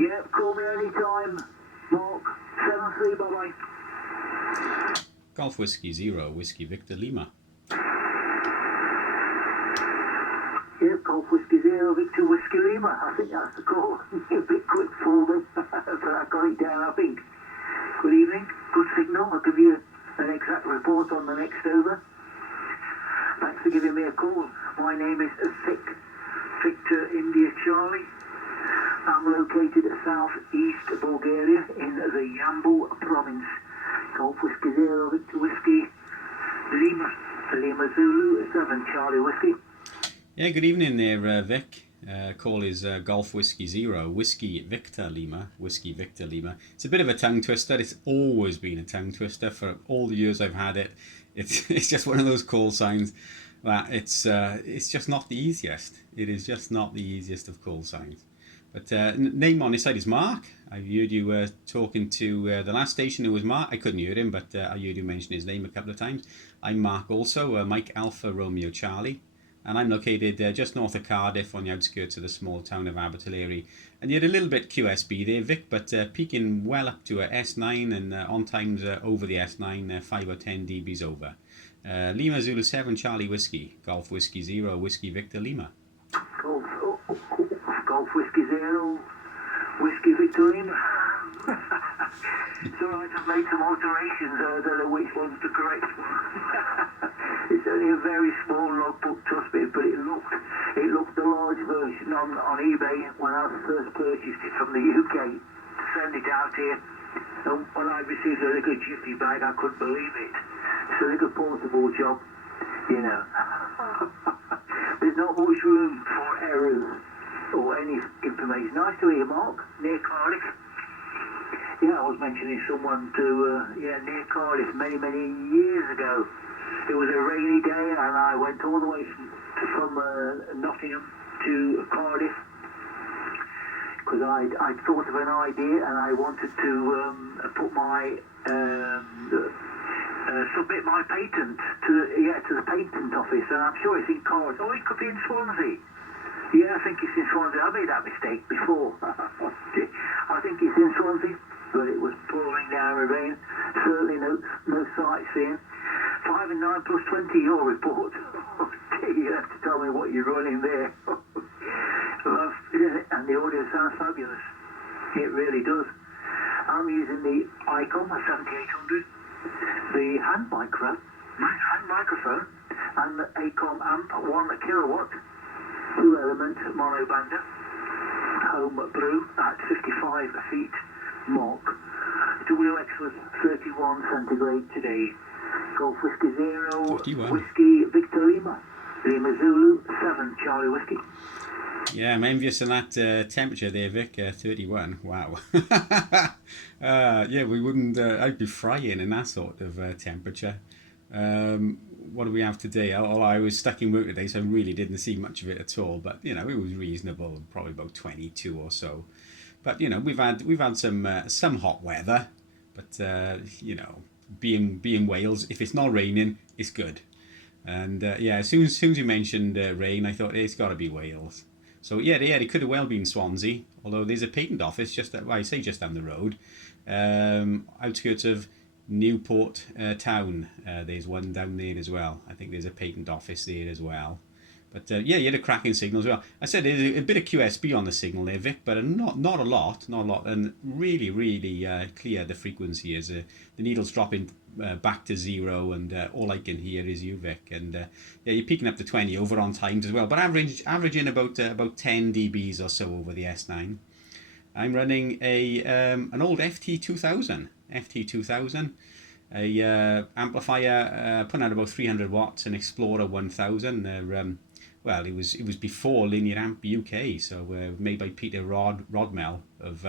Yeah, call me anytime. Mark, 7-3, bye-bye. Golf Whiskey 0, Whiskey Victor Lima. Yeah, Golf Whiskey 0, Victor Whiskey Lima. I think that's the call. A bit quick for me, but I got it down, I think. Good evening, good signal. I'll give you an exact report on the next over. Thanks for giving me a call. My name is Vic, Victor India Charlie. I'm located at southeast Bulgaria in the Yambu province. Golf Whiskey 0, Victor Whiskey Lima. Lima Zulu 7, Charlie Whiskey. Yeah, good evening there, Vic. Call is Golf Whiskey 0, Whiskey Victor Lima, Whiskey Victor Lima. It's a bit of a tongue twister. It's always been a tongue twister for all the years I've had it. It's just one of those call signs that it's just not the easiest. It is just not the easiest of call signs. But name on this side is Mark. I heard you talking to the last station. It was Mark. I couldn't hear him, but I heard you mention his name a couple of times. I'm Mark also, Mike Alpha Romeo Charlie. And I'm located just north of Cardiff on the outskirts of the small town of Abertillery. And you had a little bit QSB there, Vic, but peaking well up to a S9 and on times over the S9, 5 or 10 dBs over. Lima Zulu 7, Charlie Whiskey, Golf Whiskey 0, Whiskey Victor Lima. Golf Whiskey 0, Whiskey Victor Lima. It's alright, I've made some alterations. I don't know which one's the correct one. It's only a very small logbook trust bit, but it looked the large version on eBay when I first purchased it from the UK to send it out here. And when I received a little jiffy bag, I couldn't believe it. It's a little portable job, you know. There's not much room for errors or any information. Nice to hear, Mark, near Cardiff. Yeah, I was mentioning someone to, near Cardiff many years ago. It was a rainy day and I went all the way from Nottingham to Cardiff because I'd thought of an idea and I wanted to put my, submit my patent to the patent office, and I'm sure it's in Cardiff. Oh, it could be in Swansea. Yeah, I think it's in Swansea. I made that mistake before. I think it's in Swansea. But it was pouring down with rain. Certainly no sightseeing. 5 and 9 plus 20, your report. Oh dear, you have to tell me what you're running there. And the audio sounds fabulous. It really does. I'm using the ICOM 7800, the hand microphone, and the ACOM amp 1 kilowatt, 2-element mono bander, home blue at 55 feet. Mark. WX was 31 centigrade today. Golf Whiskey 0, 51. Whiskey Victor Lima. Lima Zulu 7, Charlie Whiskey. Yeah, I'm envious of that temperature there, Vic, 31. Wow. Yeah, we wouldn't, I'd be frying in that sort of temperature. What do we have today? I was stuck in work today, so I really didn't see much of it at all. But, you know, it was reasonable, probably about 22 or so. But you know, we've had some hot weather, but you know, being Wales, if it's not raining, it's good. And yeah, as soon as you mentioned rain, I thought it's got to be Wales. So yeah, it could have well been Swansea. Although there's a patent office just down the road, outskirts of Newport town. There's one down there as well. I think there's a patent office there as well. But yeah, you had a cracking signal as well. I said there's a bit of QSB on the signal there, Vic, but not a lot, and really clear the frequency is. The needle's dropping back to 0, and all I can hear is you, Vic. And yeah, you're peaking up to 20 over on times as well, but averaging about 10 dBs or so over the S9. I'm running an old FT2000, a amplifier putting out about 300 watts, an Explorer 1000. Well, it was before Linear Amp UK, so made by Peter Rodmell of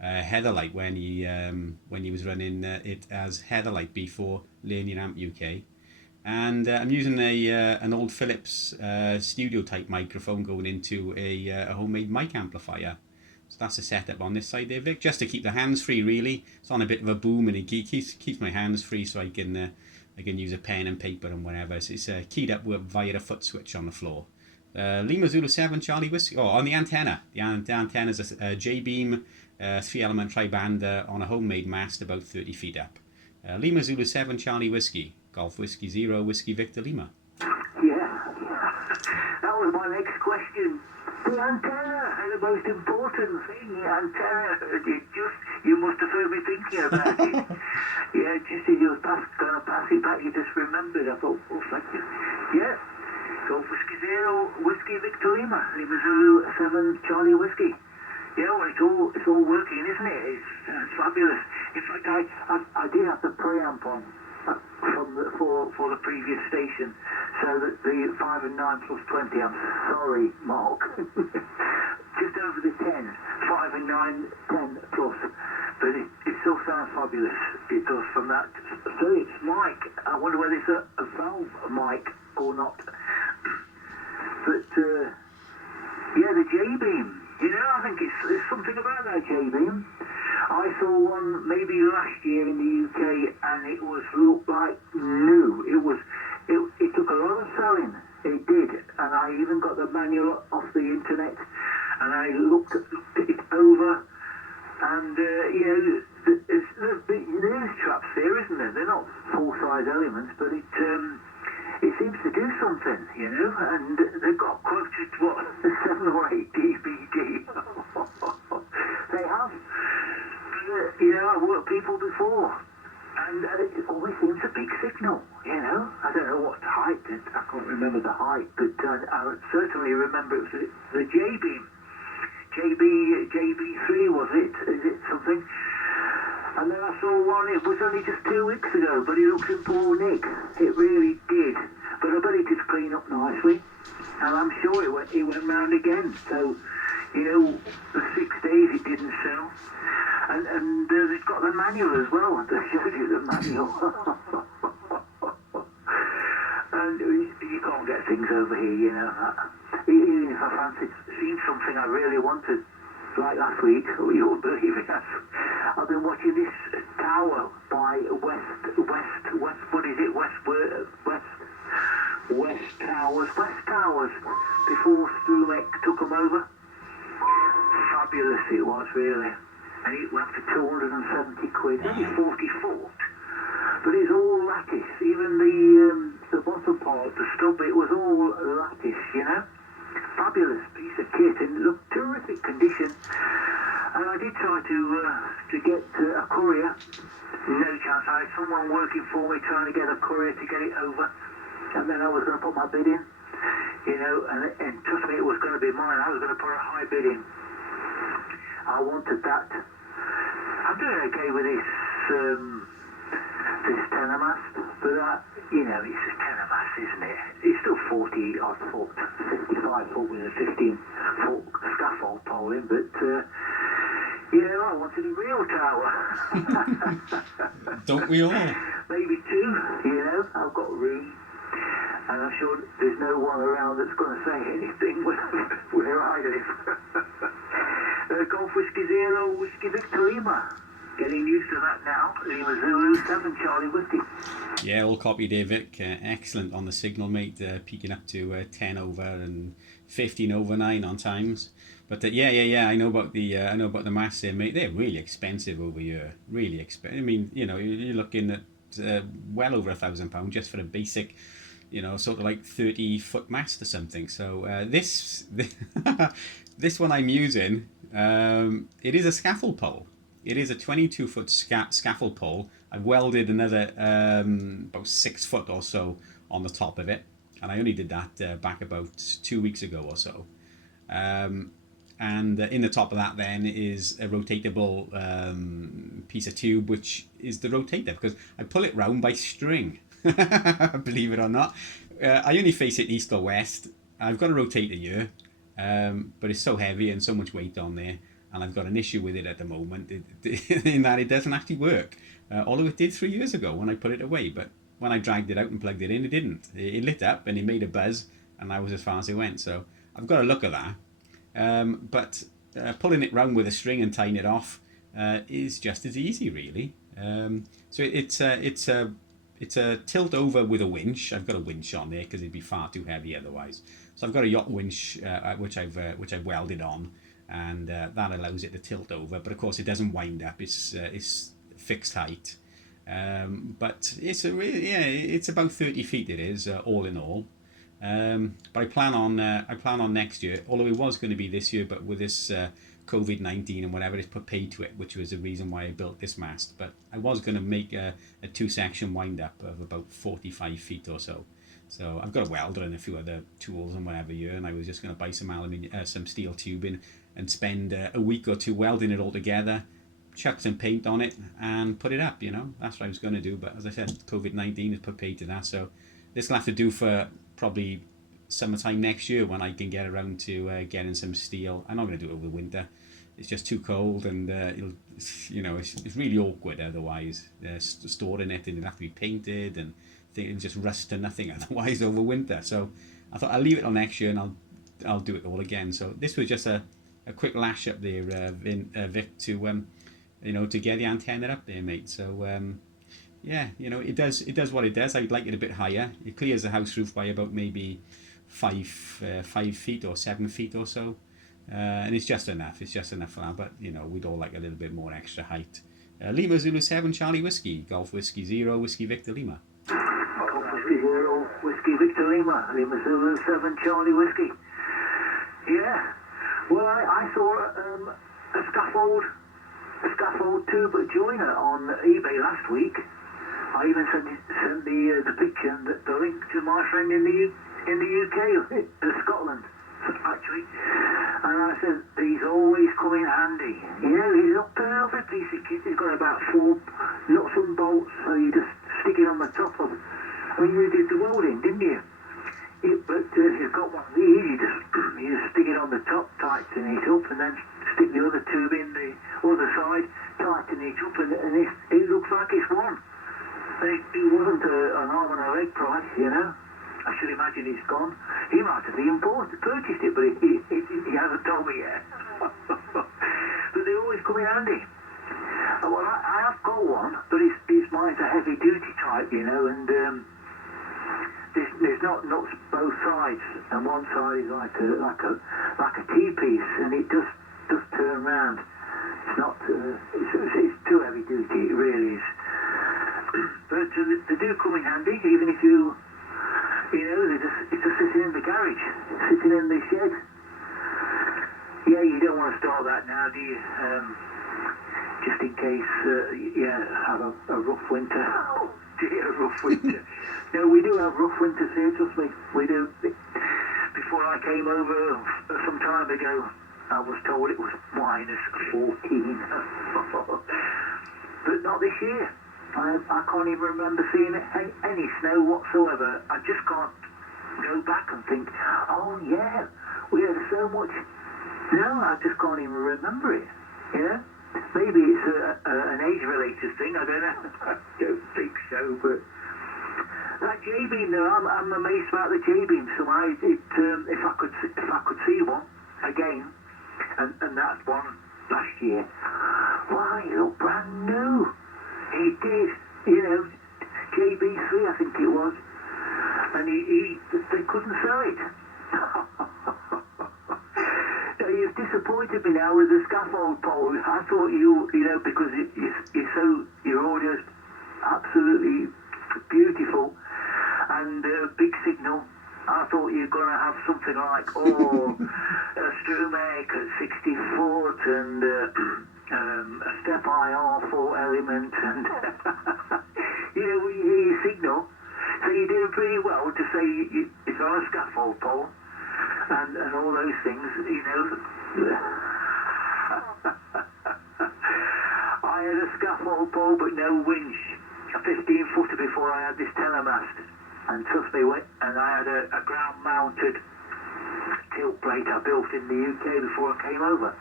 Heatherlight when he was running it as Heatherlight before Linear Amp UK. And I'm using an old Philips studio type microphone going into a homemade mic amplifier. So that's the setup on this side there, Vic, just to keep the hands free. Really, it's on a bit of a boom and it keeps my hands free, so I can use a pen and paper and whatever. So it's keyed up via a foot switch on the floor. Lima Zulu 7 Charlie Whiskey. Oh, on the antenna. The antenna is a J-beam 3-element tri-band on a homemade mast about 30 feet up. Lima Zulu 7 Charlie Whiskey. Golf Whiskey 0 Whiskey Victor Lima. Yeah. That was my next question. The antenna, and the most important thing, the antenna. You must have heard me thinking about it. Yeah, just as you were going to pass it back, you just remembered. I thought, oh, thank you. Yeah. Golf Whiskey 0 Whiskey Victor Lima. Lima Zulu 7 Charlie Whiskey. Yeah, well, it's all working, isn't it? It's fabulous. In fact, I did have the preamp on for the previous station, so that the 5 and 9 plus 20. I'm sorry, Mark. Just over the 10, 5 and 9, 10 plus. But it still sounds fabulous. It does from that. So it's mic. I wonder whether it's a valve mic or not. But yeah, the J-beam. You know, I think there's something about that J-beam. I saw one maybe last year in the UK, and it looked like new. It took a lot of selling. It did, and I even got the manual off the internet, and I looked it over, and you know, there's traps there, isn't there? They're not full-size elements, but it seems to do something, you know, and they've got quoted, 7 or 8 dBd. They have. You know, I've worked people before, and it always seems a big signal, you know. I don't know what height, I can't remember the height, but I certainly remember it was the J-beam. JB3 was it? Is it something? And then I saw one, it was only just 2 weeks ago, but it looks in poor nick. It really did. But I bet it did clean up nicely. And I'm sure it went round again. So, you know, the 6 days it didn't sell. And they've got the manual as well. They showed you the manual. And you can't get things over here, you know. Even if I fancied seeing something I really wanted, like last week, you won't believe it. I've been watching this tower by West Towers, before Strumek took them over. Fabulous it was, really. And it went for 270 quid, only 40 foot. But it's all lattice, even the bottom part, the stub, it was all lattice, you know. Fabulous piece of kit in terrific condition. And I did try to get a courier. No chance. I had someone working for me trying to get a courier to get it over. And then I was going to put my bid in, you know, and trust me, it was going to be mine. I was going to put a high bid in. I wanted that. I'm doing okay with this tenor mast, but you know, it's a tenor mast, isn't it? It's still 40 odd foot, 55 foot with a 15 foot scaffold pole in, but you know, I wanted a real tower. Don't we all? Maybe 2, you know, I've got room. And I'm sure there's no one around that's going to say anything where I live. Golf Whiskey 0 Whiskey Victor Lima. Getting used to that now. Lima Zulu 7 Charlie Whiskey. Yeah, all copy there, Vic. Excellent on the signal, mate. Peaking up to 10 over and 15 over 9 on times. But yeah. I know about the masts there, mate. They're really expensive over here. Really expensive. I mean, you know, you're looking at well over £1,000 just for a basic, you know, sort of like 30-foot mast or something. So this one I'm using, it is a scaffold pole. It is a 22-foot scaffold pole. I've welded another about 6 foot or so on the top of it, and I only did that back about 2 weeks ago or so. And in the top of that then is a rotatable piece of tube, which is the rotator, because I pull it round by string. Believe it or not. I only face it east or west. I've got a rotator here, but it's so heavy and so much weight on there, and I've got an issue with it at the moment in that it doesn't actually work. Although it did 3 years ago when I put it away, but when I dragged it out and plugged it in, it didn't. It lit up and it made a buzz, and that was as far as it went. So I've got to look at that. But pulling it round with a string and tying it off is just as easy, really. So it's it's a tilt over with a winch. I've got a winch on there because it'd be far too heavy otherwise. So I've got a yacht winch which I've welded on, and that allows it to tilt over. But of course, it doesn't wind up. It's fixed height. But it's about 30 feet. It is all in all. But I plan on next year. Although it was going to be this year, but with this COVID-19 and whatever, it's put paid to it, which was the reason why I built this mast. But I was going to make a 2-section wind up of about 45 feet or so. So I've got a welder and a few other tools and whatever here, and I was just going to buy some steel tubing and spend a week or two welding it all together, chuck some paint on it and put it up. That's what I was going to do. But as I said, COVID-19 has put paid to that. So this will have to do for probably summertime next year when I can get around to getting some steel. I'm not going to do it over the winter. It's just too cold, and it's really awkward otherwise. Storing it, and it'll have to be painted, and it'll just rust to nothing otherwise over winter. So I thought I'll leave it till next year, and I'll do it all again. So this was just a quick lash up there, Vic, to to get the antenna up there, mate. So it does what it does. I'd like it a bit higher. It clears the house roof by about maybe 5 feet or 7 feet or so, and it's just enough. It's just enough for that. But we'd all like a little bit more extra height. Lima Zulu 7 Charlie Whiskey, Golf Whiskey 0 Whiskey Victor Lima. Golf Whiskey 0 Whiskey Victor Lima, Lima Zulu 7 Charlie Whiskey. Yeah. Well, I saw a scaffold tuber joiner on eBay last week. I even sent the picture and the link to my friend in the UK, Scotland, actually. And I said, these always come in handy. He's a perfect piece of kit. He's got about 4 nuts and bolts, so you just stick it on the top of it. I mean, you did the welding, didn't you? But if you've got one of these, you just stick it on the top, tighten it up, and then stick the other tube in the other side, tighten it up, and it looks like it's one. It wasn't an arm and a leg price, I should imagine it's gone. He might have even purchased it, but he hasn't told me yet. But they always come in handy. Well, I have got one, but mine's a heavy duty type, and there's not nuts both sides, and one side is like a T-piece, and it does turn round. It's not. It's too heavy duty. It really is. But they do come in handy, even if it's just sitting in the garage, sitting in the shed. Yeah, you don't want to start that now, do you? Just in case, have a rough winter. Oh dear, rough winter. No, we do have rough winters here, trust me. We do. Before I came over some time ago, I was told it was minus 14. But not this year. I can't even remember seeing any snow whatsoever. I just can't go back and think, oh yeah, we had so much. No, I just can't even remember it. Maybe it's an age-related thing. I don't know. I don't think so. But that J-beam, though, I'm amazed about the J-beam. So if I could see one again, and that's one last year, why, it looked brand new. It did, JB3 I think it was, and they couldn't sell it. You've disappointed me now with the scaffold pole. I thought because your audio's absolutely beautiful and big signal. I thought you were going to have something like a Strumec at 60 foot and a step IR 4 element and we hear your signal. So you're doing pretty well to say it's on a scaffold pole and all those things, I had a scaffold pole but no winch, a 15 footer before I had this telemast. And trust me, and I had a ground mounted tilt plate I built in the UK before I came over.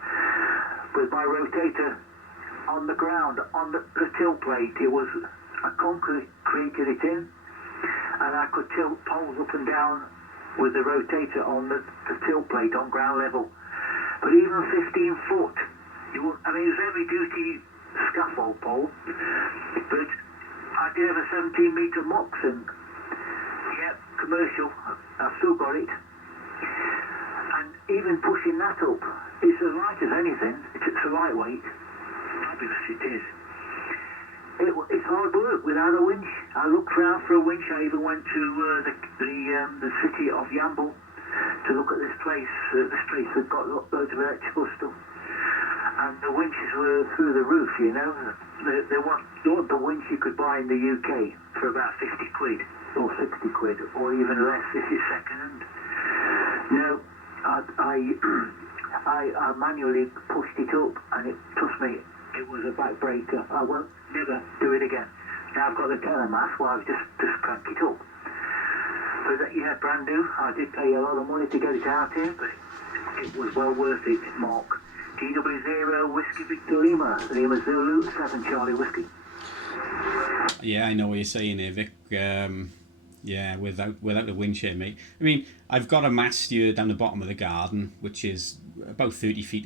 With my rotator on the ground, on the tilt plate, I concreted it in, and I could tilt poles up and down with the rotator on the tilt plate on ground level. But even 15 foot, it's heavy duty scaffold pole, but I did have a 17-metre Moxon. Yep, commercial. I've still got it. And even pushing that up, it's as light as anything. It's a lightweight. Fabulous it is. It's hard work without a winch. I looked around for a winch. I even went to the city of Yamble to look at this place. This place had got loads of electrical stuff. And the winches were through the roof, you know. They want the winch you could buy in the UK for about 50 quid or 60 quid or even less if it's second hand. No, I manually pushed it up and trust me, it was a backbreaker. I won't never do it again. Now I've got the telemass, well I've just crank it up. But yeah, brand new. I did pay a lot of money to get it out here, but it was well worth it, Mark. GW0 Whiskey Victor Lima, Lima Zulu 7 Charlie Whiskey. Yeah, I know what you're saying there, Vic. Yeah, without the winch here, mate. I mean, I've got a mast here down the bottom of the garden, which is about 30 feet.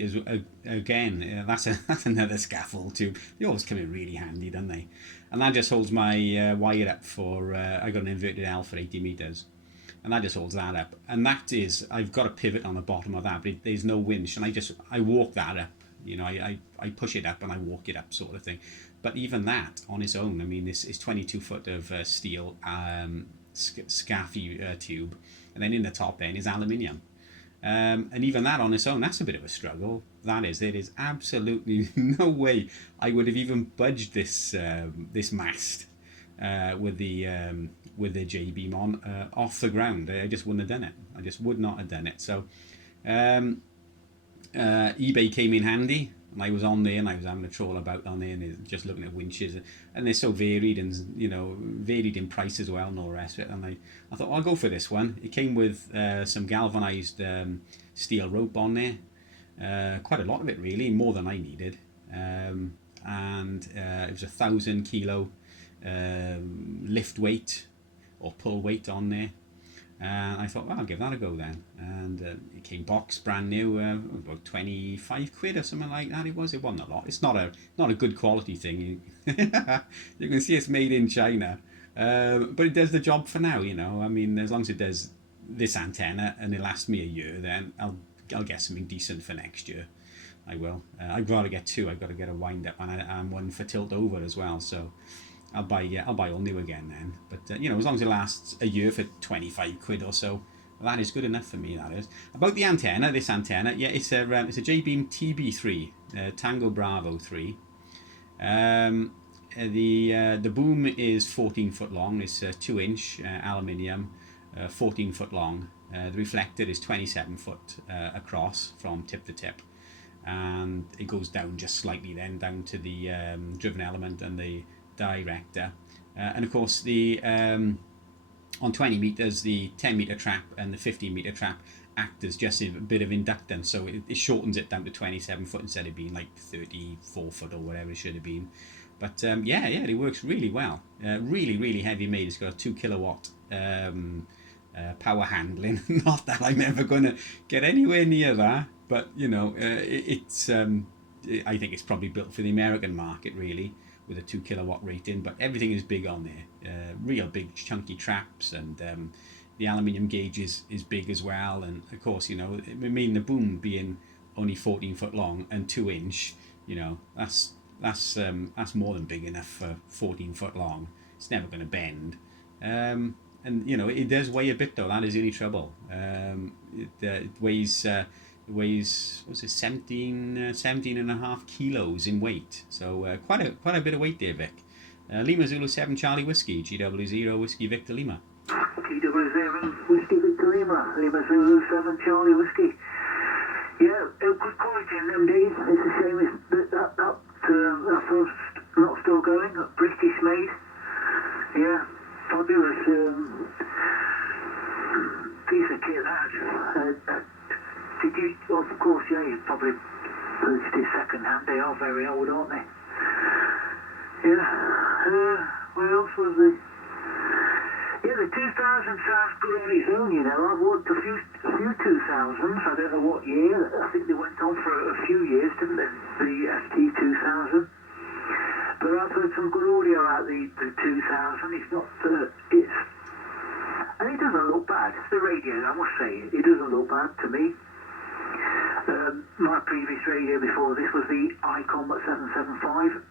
Again, that's another scaffold tube. They always come in really handy, don't they? And that just holds my wire up for. I got an inverted L for 80 meters, and that just holds that up. And that is, I've got a pivot on the bottom of that, but there's no winch, and I walk that up. You know, I push it up and I walk it up, sort of thing. But even that on its own, I mean, this is 22 foot of steel scaffy tube, and then in the top end is aluminium. And even that on its own, that's a bit of a struggle. There is absolutely no way I would have even budged this mast with the J-beam on off the ground. I just wouldn't have done it. I just would not have done it. So eBay came in handy, and I was on there and I was having a troll about on there and just looking at winches, and they're so varied and, you know, varied in price as well and all the rest of it. And I thought, well, I'll go for this one. It came with some galvanized steel rope on there, quite a lot of it really, more than I needed, and it was 1,000 kilo lift weight or pull weight on there. And I thought, well, I'll give that a go then. And it came boxed, brand new, about 25 quid or something like that. It wasn't a lot. It's not a good quality thing. You can see it's made in China, but it does the job for now. You know, I mean, as long as it does this antenna and it lasts me a year, then I'll get something decent for next year. I will. I'd rather get two. I've got to get a wind up and one for tilt over as well. So I'll buy all new again then. But you know, as long as it lasts a year for 25 quid or so, that is good enough for me. That is. About the antenna, this antenna, yeah, it's a J-beam TB3, Tango Bravo 3. The boom is 14 foot long. It's 2-inch aluminium, 14 foot long. The reflector is 27 foot across from tip to tip, and it goes down just slightly then down to the driven element and the director, and of course the on 20 meters the 10 meter trap and the 15 meter trap act as just a bit of inductance, so it shortens it down to 27 foot instead of being like 34 foot or whatever it should have been. But yeah, it works really well. Really heavy made. It's got a 2 kilowatt power handling. Not that I'm ever going to get anywhere near that, but you know, it's I think it's probably built for the American market really, with a 2 kilowatt rating, but everything is big on there. Real big chunky traps, and the aluminium gauge is big as well. And of course, you know, I mean, the boom being only 14 foot long and 2-inch, you know, that's more than big enough for 14 foot long. It's never going to bend. And you know, it does weigh a bit though. That is the only trouble. It weighs what's it, 17 and a half kilos in weight, so quite a bit of weight there, Vic. Lima Zulu 7 Charlie Whiskey, GW0 Whiskey Victor Lima. GW0 Whiskey Victor Lima, Lima Zulu 7 Charlie Whiskey. Yeah, good quality in them days. It's a shame that's not still going. British made. Yeah, fabulous piece of kit that. Did you, of course, yeah, you probably purchased it second hand. They are very old, aren't they? Yeah. What else was the... Yeah, the 2000 sounds good on its own, you know. I've worked a few 2000s. I don't know what year. I think they went on for a few years, didn't they? The ST2000. But I've heard some good audio out the 2000. It's not, and it doesn't look bad. The radio, I must say, it doesn't look bad to me. My previous radio before this was the Icom 775.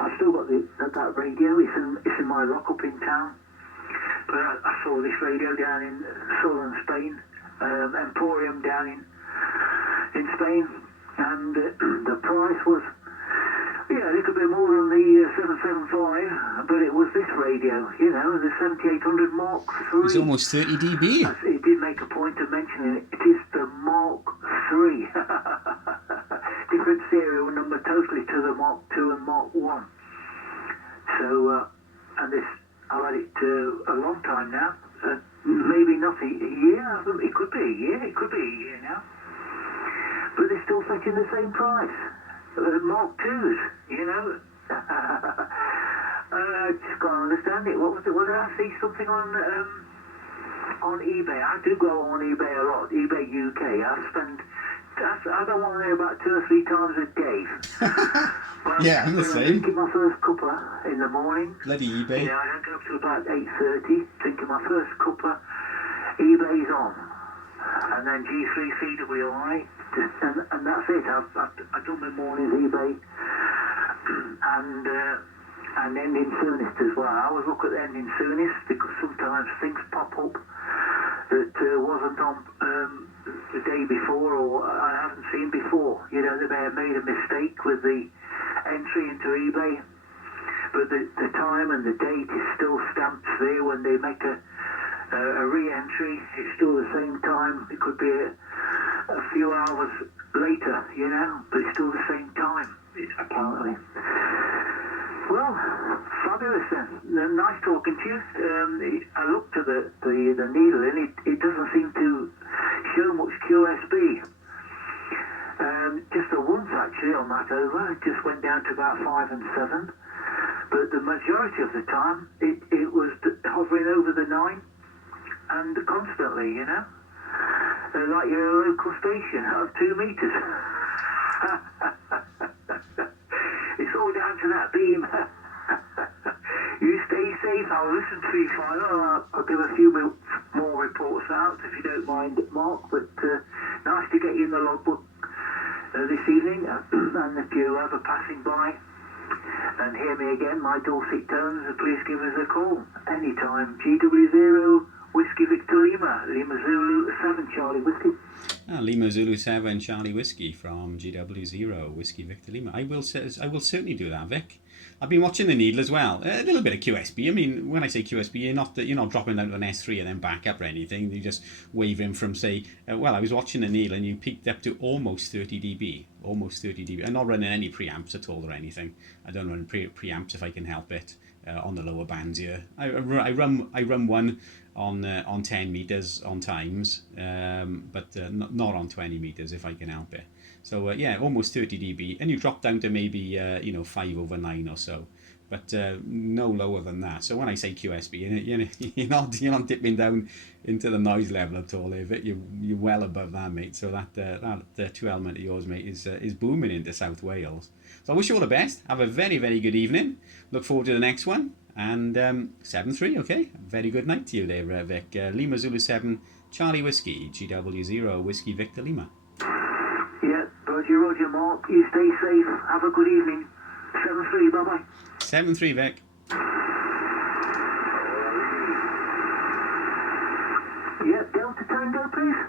I've still got that radio. It's in my lock-up in town. But I saw this radio down in southern Spain, Emporium down in Spain, and the price was, a little bit more than the 775, but it was this radio, the 7800 Mark III. It's almost 30 dB. It did make a point of mentioning it. It is the Mark III. Different serial number totally to the Mark II and Mark I. So, and this, I've had it a long time now. Maybe not a year. It could be a year. It could be a year now. But they're still fetching the same price. Mark IIs, I just can't understand it. What was it? Did I see something on eBay? I do go on eBay a lot. eBay UK. I go on there about 2 or 3 times a day. Yeah, I'm the same. Drinking my first cuppa in the morning. Bloody eBay. I don't get up till about 8:30. Drinking my first cuppa. eBay's on. And then G3CWI. And that's it. I've done my morning's eBay. And ending soonest as well. I always look at the ending soonest because sometimes things pop up that wasn't on the day before or I haven't seen before. They may have made a mistake with the entry into eBay, but the time and the date is still stamped there when they make a re-entry. It's still the same time. It could be a few hours later, but it's still the same time, apparently. Well, fabulous then. Nice talking to you. I looked at the needle and it doesn't seem to show much QSB. Just the once actually on that over. It just went down to about 5 and 7. But the majority of the time it was hovering over the 9 and constantly, like your local station out of 2 meters. It's all down to that beam. You stay safe. I'll listen to you, Final. I'll give a few more reports out if you don't mind, Mark. But nice to get you in the logbook this evening. And if you ever passing by and hear me again, my dulcet tones, please give us a call anytime. GW0 Whiskey Victor Lima, Lima Zulu 7 Charlie Whiskey. Lima Zulu 7 Charlie Whiskey from GW0 Whiskey Victor Lima. I will certainly do that, Vic. I've been watching the needle as well. A little bit of QSB. I mean, when I say QSB, you're not dropping down to an S3 and then back up or anything. You just waving from, say, I was watching the needle and you peaked up to almost 30 dB. Almost 30 dB. I'm not running any preamps at all or anything. I don't run preamps if I can help it on the lower bands here. I run one on 10 meters on times, but not on 20 meters if I can help it. So almost 30 dB, and you drop down to maybe 5/9 or so, but no lower than that. So when I say QSB, you're not dipping down into the noise level at all. You're well above that, mate. So that 2 element of yours, mate, is booming into South Wales. So I wish you all the best. Have a very, very good evening. Look forward to the next one. And 7-3, okay? Very good night to you there, Vic. Lima Zulu 7 Charlie Whiskey, GW0 Whiskey Victor Lima. Yeah, Roger, Mark. You stay safe. Have a good evening. 7-3, bye-bye. 7-3, Vic. Yeah, Delta Tango, please.